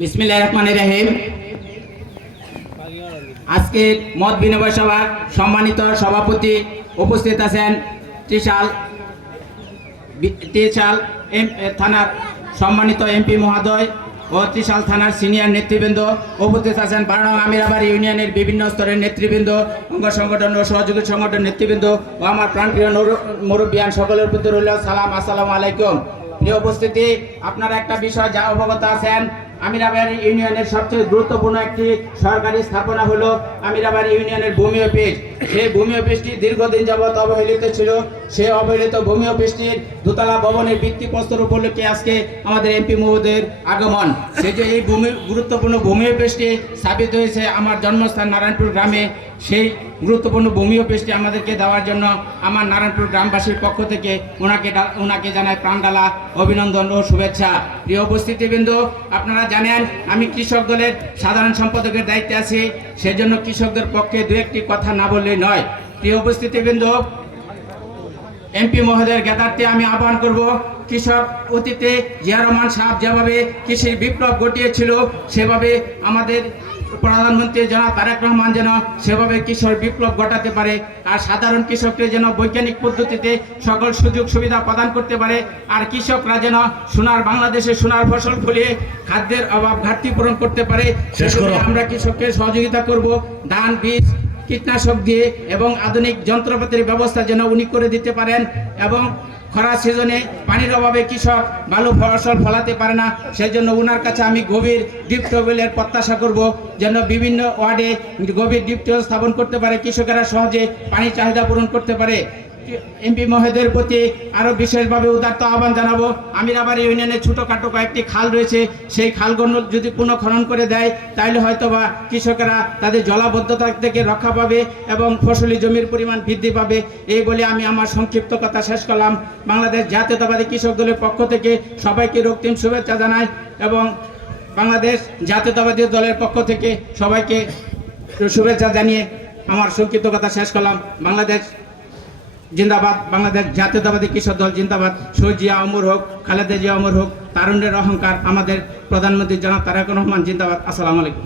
বিসমিল্লাহির রহমানির রহিম। আজকে মত বিনিময় সভার সম্মানিত সভাপতি উপস্থিত আছেন ত্রিশাল থানার সম্মানিত এমপি মহোদয় ও ত্রিশাল থানার সিনিয়র নেতৃবৃন্দ উপস্থিত আছেন। 12 নং আমিরাবাড়ি ইউনিয়নের বিভিন্ন স্তরের নেতৃবৃন্দ, অঙ্গ সংগঠন ও সহযোগী সংগঠন নেতৃবৃন্দ ও আমার প্রাণপ্রিয় মুরব্বিয়ান সকলের প্রতি রইল সালাম, আসসালামু আলাইকুম। প্রিয় উপস্থিতি, আপনারা একটা বিষয় যা অবগত আছেন, আমিরাবাড়ি ইউনিয়নের সবচেয়ে গুরুত্বপূর্ণ একটি সরকারি স্থাপনা হলো আমিরাবাড়ি ইউনিয়নের ভূমি অফিস। সেই ভূমি অফিসটি দীর্ঘদিন যাবৎ অবহেলিত ছিল। সেই অবহেলিত ভূমি অফিসটির দোতলা ভবনের ভিত্তিপ্রস্তর উপলক্ষে আজকে আমাদের এমপি মহোদয়ের আগমন। সেই যে এই গুরুত্বপূর্ণ ভূমি অফিসটি স্থাপিত হয়েছে আমার জন্মস্থান নারায়ণপুর গ্রামে। সেই গুরুত্বপূর্ণ ভূমি অফিসটি আমাদেরকে দেওয়ার জন্য আমার নারায়ণপুর গ্রামবাসীর পক্ষ থেকে ওনাকে জানাই প্রাণঢালা অভিনন্দন ও শুভেচ্ছা। প্রিয় উপস্থিতিবৃন্দ, আপনারা জানেন আমি কৃষক দলের সাধারণ সম্পাদকের দায়িত্বে আছি। সেজন্য কৃষকদের পক্ষে দু একটি কথা না বললেই নয়। প্রিয় উপস্থিতিবৃন্দ, এমপি মহোদয়ের জ্ঞাতার্থে আমি আহ্বান করব, কৃষক অতীতে জিয়া রহমান সাহেব যেভাবে কৃষির বিপ্লব ঘটিয়েছিল, সেভাবে আমাদের প্রধানমন্ত্রী জনাব তারেক রহমান যেন সেভাবে কৃষক বিপ্লব ঘটাতে পারে, আর সাধারণ কৃষককে যেন বৈজ্ঞানিক পদ্ধতিতে সকল সুযোগ সুবিধা প্রদান করতে পারে, আর কৃষকরা যেন বাংলাদেশে সোনার ফসল ফলিয়ে খাদ্যের অভাব ঘাটতি পূরণ করতে পারে। সেজন্য আমরা কৃষককে সহযোগিতা করব। ধান, বীজ, কীটনাশক দিয়ে এবং আধুনিক যন্ত্রপাতির ব্যবস্থা যেন উনি করে দিতে পারেন। এবং খরা সিজনে পানির অভাবে কৃষক ভালো ফসল ফলাতে পারে না, সেই জন্য ওনার কাছে আমি গভীর ডিপ টিউবওয়েলের প্রত্যাশা করব, যেন বিভিন্ন ওয়ার্ডে গভীর ডিপ টিউবওয়েল স্থাপন করতে পারে, কৃষকেরা সহজে পানির চাহিদা পূরণ করতে পারে। এমপি মহোদয়ের প্রতি আরও বিশেষভাবে উদাত্ত আহ্বান জানাবো, আমিরাবাড়ি ইউনিয়নে ছোটোখাটো কয়েকটি খাল রয়েছে, সেই খালগুলো যদি পুনঃখনন করে দেয় তাহলে হয়তোবা কৃষকেরা তাদের জলাবদ্ধতা থেকে রক্ষা পাবে এবং ফসলি জমির পরিমাণ বৃদ্ধি পাবে। এই বলে আমি আমার সংক্ষিপ্ত কথা শেষ করলাম। বাংলাদেশ জাতীয়তাবাদী কৃষক দলের পক্ষ থেকে সবাইকে রক্তিম শুভেচ্ছা জানাই এবং বাংলাদেশ জাতীয়তাবাদী দলের পক্ষ থেকে সবাইকে শুভেচ্ছা জানিয়ে আমার সংক্ষিপ্ত কথা শেষ করলাম। বাংলাদেশ জিন্দাবাদ, বাংলাদেশ জাতীয়তাবাদী কৃষক দল জিন্দাবাদ। শহীদ জিয়া অমর হোক, খালেদা জিয়া অমর হোক, তারুণ্যের অহংকার আমাদের প্রধানমন্ত্রী জনাব তারেক রহমান জিন্দাবাদ। আসসালামু আলাইকুম।